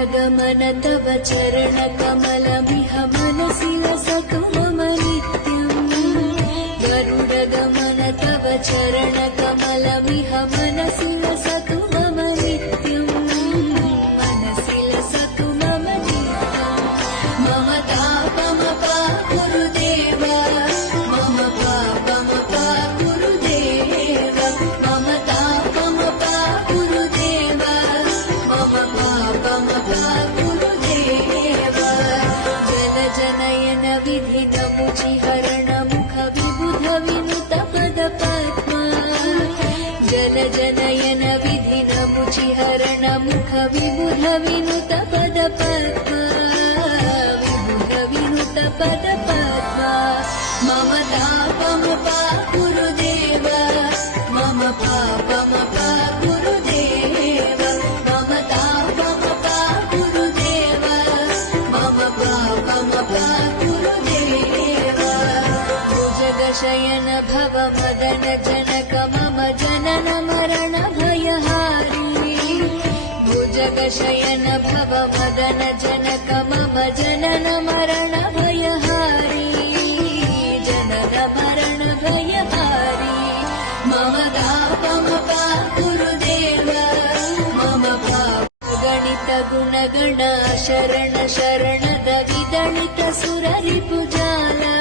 गरुडगमन तव चरणकमलमिह मनसि लसतु मम नित्यम्। गरुडगमन तव चरणकमलमिह मनसि लसतु मम नित्यम्। मनसि लसतु मम नित्यम्। मम तापमपाकुरुदेव, मम पापमपाकुरुदेव, मम तापमपाकुरुदेव, मम पापमपाकुरुदेव। जलजनयन विधिनमुचिहरणमुख विबुध विनुत पदपद्मा। जलजनयन विधिनमुचिहरणमुख विबुध विनुत पदपद्मा। विबुध विनुत पदपद्मा। मम तापमपाकुरुदेव, मम पापमपाकुरुदेव, मम तापमपाकुरुदेव, मम पापमपाकुरुदेव। भुजगशयन भव मदन जनक मम जनन मरण भयहारी। भुजगशयन भव मदन जनक मम जनन मरण भयहारी। जनन मरण भयहारी। मम तापमपाकुरुदेव, मम गणित गुणगण शरण शरणद विदलित सुररिपुजाला।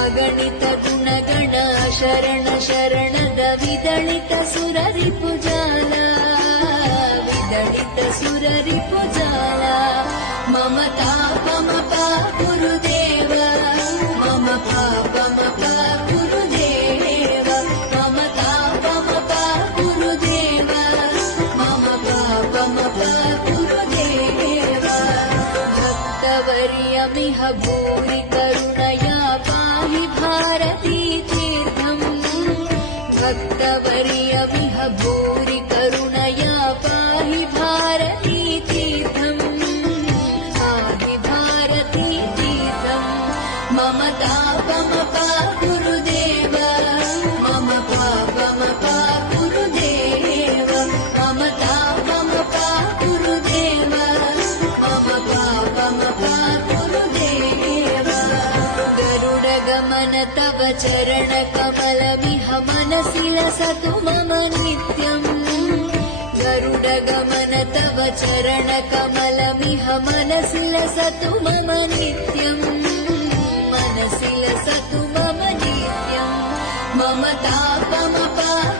अगणित गुणगण शरण शरणद विदलित सुररिपुजाला। विदलित सुररिपुजाला। मम तापमपाकुरुदेव, मम पापमपाकुरुदेव, मम तापमपाकुरुदेव, मम पापमपाकुरुदेव। भक्तवर्यमिह भूरि करुणया पाहि भारती तीर्थम्। भक्तवर्यमिह भूरि करुणया पाहि भारती तीर्थम्। पाहि भारती तीर्थम्। मम तापमपाकुरुदेव, मम पापमपाकुरुदेव, मम तापमपाकुरुदेव, मम पापमपाकुरुदेव। गरुडगमन तव चरणकमलमिह मनसि लसतु मम नित्यम्। गरुडगमन तव चरणकमलमिह मनसि लसतु मम नित्यम्। मनसि लसतु मम नित्यम्। मम तापमपाकुरुदेव,